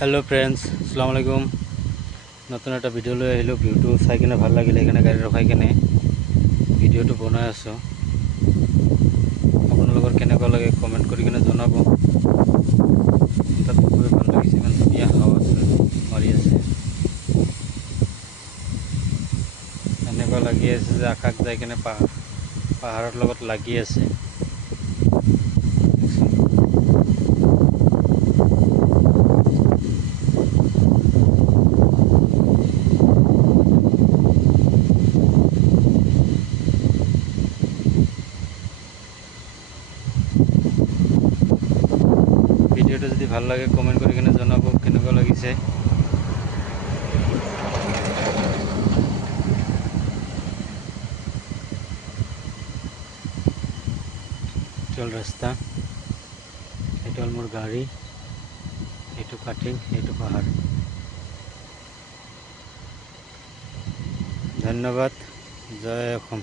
Hello friends अस्सलाम वालेकुम नतुन एटा video লৈ আহিলো ভিউটো চাই কিনে ভাল লাগিলে এখানে গাড়ি ৰখাই কিনে ভিডিওটো বনাই আছো আপোনালোকৰ কেনেকুৱা লাগে কমেন্ট কৰি কিনে জনাব তাত খুব ভাল লাগিছে ইমান ধুনীয়া হাৱা মাৰি আছে এনেকুৱা লাগি আছে যে আকাশ যাই কিনে পাহাৰৰ লগত লাগি আছে ভিডিওটো যদি ভাল লাগে কমেন্ট কৰি কিনে জনাব কেনেকুৱা লাগিছে চল ৰাস্তা এটা হল মোৰ গাড়ী এটো কাটিং এটো পাহাড় ধন্যবাদ জয় অসম।